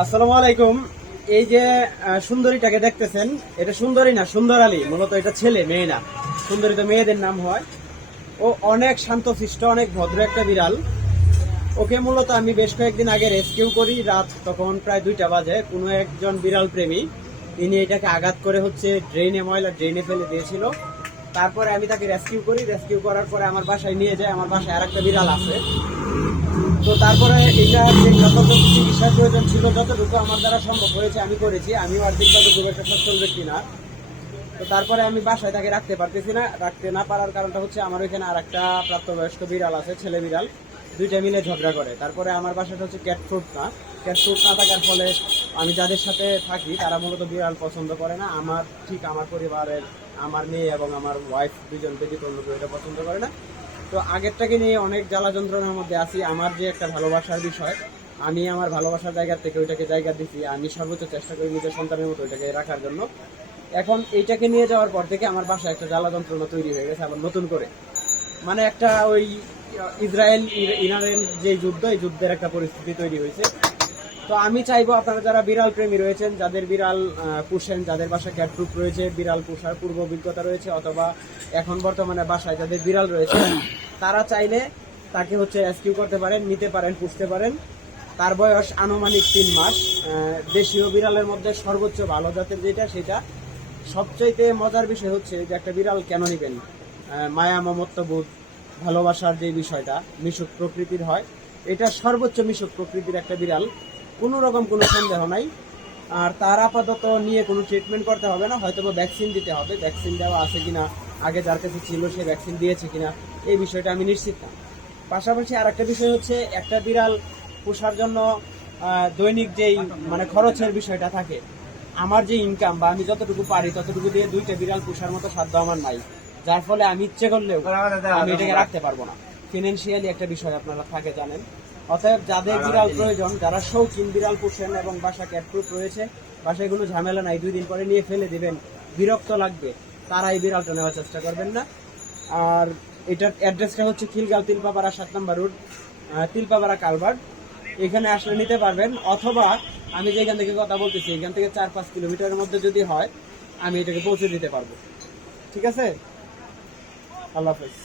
আসসালামু আলাইকুম। এই যে সুন্দরীটাকে দেখতেছেন, এটা সুন্দরী না, সুন্দর আলী। মূলত এটা ছেলে, মেয়ে না। সুন্দরী তো মেয়েদের নাম হয়। ও অনেক শান্তশিষ্ট, অনেক ভদ্র একটা বিড়াল। ওকে মূলত আমি বেশ কয়েকদিন আগে রেস্কিউ করি। রাত তখন প্রায় 2টা বাজে। কোনো একজন বিড়াল প্রেমী তিনি এটাকে আঘাত করে ময়লা ড্রেনে ফেলে দিয়েছিল। তারপরে আমি তাকে রেস্কিউ করি। রেস্কিউ করার পরে আমার বাসায় নিয়ে যাই। আমার বাসায় আর একটা বিড়াল আছে। তো তারপরে এটা যতটুকু চিকিৎসার প্রয়োজন ছিল, যতটুকু আমার দ্বারা সম্ভব হয়েছে আমি করেছি। আমিও আর্থিকভাবে খুব একটা সচ্ছল ব্যক্তি না। তো তারপরে আমি বাসায় তাকে রাখতে না পারার কারণটা হচ্ছে আমার ওইখানে আর একটা প্রাপ্তবয়স্ক বিড়াল আছে, ছেলে বিড়াল। দুইটা মিলে ঝগড়া করে। তারপরে আমার বাসাটা হচ্ছে ক্যাটফুড না থাকার ফলে আমি যাদের সাথে থাকি তারা মূলত বিড়াল পছন্দ করে না। আমার পরিবারের আমার মেয়ে এবং আমার ওয়াইফ দুজন ব্যতীত অন্য কেউ এটা পছন্দ করে না। তো আগেরটাকে নিয়ে অনেক জ্বালা যন্ত্রণার মধ্যে আছি। আমার যে একটা ভালোবাসার বিষয়, আমি আমার ভালোবাসার জায়গা থেকে ওইটাকে জায়গা দিচ্ছি। আমি সর্বোচ্চ চেষ্টা করি নিজের সন্তানের মতো ওইটাকে রাখার জন্য। এখন এইটাকে নিয়ে যাওয়ার পর থেকে আমার বাসায় একটা জ্বালা যন্ত্রণা তৈরি হয়ে গেছে আবার নতুন করে। মানে একটা ওই ইসরায়েল ইরানের যে যুদ্ধ, এই যুদ্ধের একটা পরিস্থিতি তৈরি হয়েছে। তো আমি চাইবো আপনারা যারা বিড়াল প্রেমী রয়েছেন, যাদের বিড়াল পুষেন, যাদের বাসায় ক্যাট গ্রুপ রয়েছে, বিড়াল পোষার পূর্ব অভিজ্ঞতা রয়েছে, অথবা এখন বর্তমানে বাসায় যাদের বিড়াল রয়েছে, তারা চাইলে তাকে রেস্কিউ করতে পারেন, নিতে পারেন, পুষতে পারেন। তার বয়স আনুমানিক 3 মাস। দেশীয় বিড়ালের মধ্যে সর্বোচ্চ ভালো জাতের সেটা। সবচাইতে মজার বিষয় হচ্ছে যে একটা বিড়াল কেন নিবেন, মায়া মমত্ববোধ, ভালোবাসার যে বিষয়টা মিশুক প্রকৃতির হয়। এটা সর্বোচ্চ মিশুক প্রকৃতির একটা বিড়াল, কোনো রকম কোনো সন্দেহ নাই। আর তার আপাতত নিয়ে কোনো ট্রিটমেন্ট করতে হবে না, হয়তো ভ্যাকসিন দিতে হবে। ভ্যাকসিন দেওয়া আছে কিনা, আগে যার কাছে ছিল সে ভ্যাকসিন দিয়েছে কিনা, এই বিষয়টা আমি নিশ্চিত না। পাশাপাশি আর একটা বিষয় হচ্ছে, একটা বিড়াল পোষার জন্য দৈনিক যেই খরচের বিষয়টা থাকে, আমার যে ইনকাম বা আমি যতটুকু পারি ততটুকু দিয়ে 2টা বিড়াল পোষার মতো সাধ্য আমার নাই। যার ফলে আমি ইচ্ছে করলেও আমি এটাকে রাখতে পারবো না। ফিনান্সিয়ালি একটা বিষয় আপনারা থাকে জানেন। অতএব যাদের বিড়াল প্রয়োজন, যারা শৌখিন বিড়াল পোষেন এবং বাসা ক্যাটপ্রুফ রয়েছে, বাসায় কোনো ঝামেলা নাই, 2 দিন পরে নিয়ে ফেলে দিবেন, বিরক্ত লাগবে, তারা এই বিড়ালটা নেওয়ার চেষ্টা করবেন না। আর এটার অ্যাড্রেসটা হচ্ছে খিলগাঁও তিলপাপাড়া 7 নম্বর রোড, তিলপাপাড়া কালভার্ট। এখানে আসলে নিতে পারবেন, অথবা আমি যেখান থেকে কথা বলতেছি এখান থেকে 4-5 কিলোমিটারের মধ্যে যদি হয় আমি এটাকে পৌঁছে দিতে পারবো। ঠিক আছে, আল্লাহ হাফেজ।